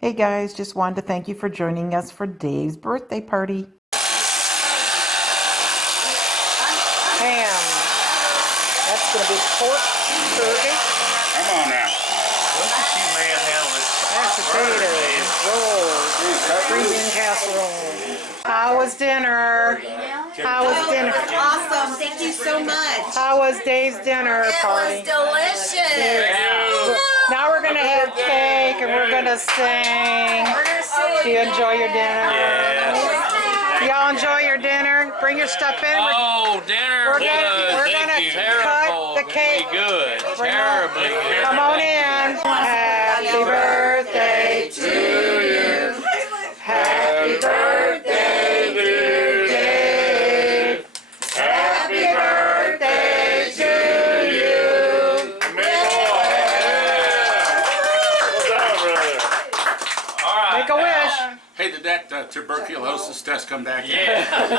Hey guys, just wanted to thank you for joining us for Dave's birthday party. Ham. That's going to be pork turkey. Come on now. Look at you manhandle this. Mashed potatoes, rolls, green bean casserole. How was dinner? How was dinner? Awesome. Thank you so much. How was Dave's dinner party? It was delicious. Now we're going to have cake and we're going to sing. Do you enjoy your dinner? Yeah. Y'all enjoy your dinner? Bring your stuff in. Oh, dinner We're was gonna terrible. cut the cake. Good. Terribly good. Come on in. Happy birthday to you. Happy birthday, dear Dave. Happy birthday to you. All right. Make a wish. Hey, did that tuberculosis test come back? Yeah,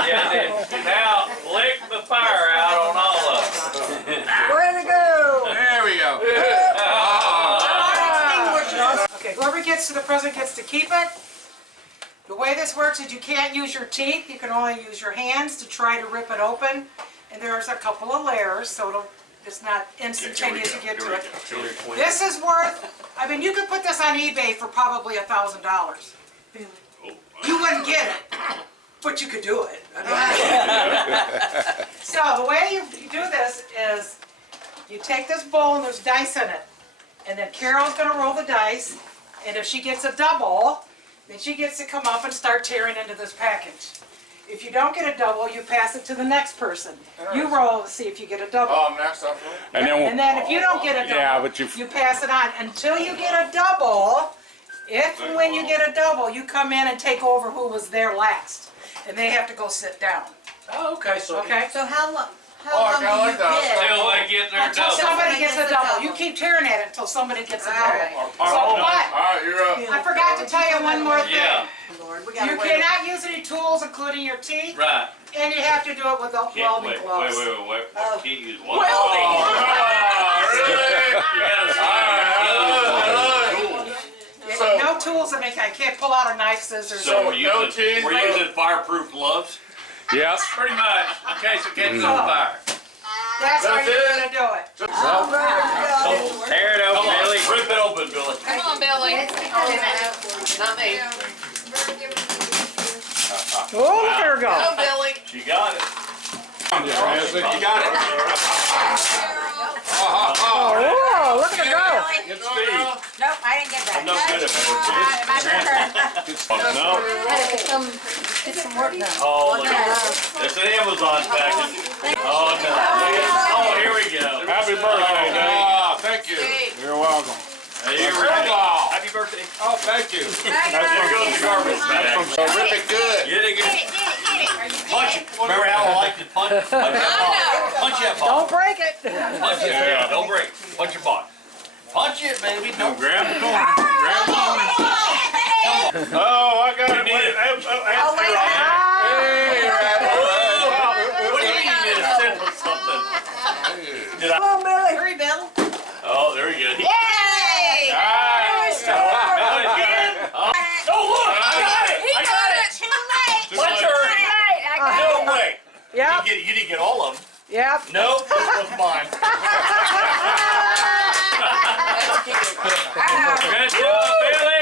yeah. It did. Now lick the fire out on all of us. Way to go. There we go. Okay, whoever gets to the present gets to keep it. The way this works is you can't use your teeth, you can only use your hands to try to rip it open. And there's a couple of layers, so it's not instantaneous to get to it. This is worth, I mean, you could put this on eBay for probably $1,000. You wouldn't get it, but you could do it. So the way you do this is you take this bowl and there's dice in it. And then Carol's going to roll the dice, and if she gets a double, then she gets to come up and start tearing into this package. If you don't get a double, you pass it to the next person. You roll to see if you get a double. Next up. And then if you don't get a double, you pass it on until you get a double. If and when you get a double, you come in and take over who was there last. And they have to go sit down. Oh, okay. So Okay? So how long do you get? until they get their Until double. somebody gets a double. You keep tearing at it until somebody gets a double. So, All but right, you're up. I forgot to tell you one more thing. Yeah. Lord, we You gotta wait. cannot use any tools, including your teeth, Right. and you have to do it with the Can't welding wait. gloves. Wait. Can't use one. No tools. I mean, I can't pull out a knife, scissors. So we're No using, cheese, we're no- using fireproof gloves? Yes. Pretty much, in case it gets on fire. That's how That's you're it. gonna do it. So tear it open, Billy. Rip it open, Billy. Come on, Billy. Not me. Oh, look at her go. Go, Billy. She got it. You got it. Oh, look at her go. It's Steve. Nope, I didn't get that. I'm no good at it. No. Get some work done. Oh, look. It's an Amazon package. Oh, no. Oh, here we go. Happy birthday, Dave. Thank you. You're welcome. Here we go. Happy birthday. Oh, thank you. There goes the garbage bag. Terrific good. Get it. Punch it. Remember how I like to punch? Punch that ball. Punch that ball. Don't break it. Punch it. Yeah, don't break. Punch your ball. Punch it, baby. Don't Grab the corner. Grab the corner. Oh, I got it. need it. Hey, What do you mean you did a sip or something? Did I? Come on, Billy. Hurry, Bill. Oh, there we go. Yay! Oh, look! I got it! Too late. Punch her! No way! Yep, You didn't get all of them. yep. Nope, this was mine. Good job, Billy!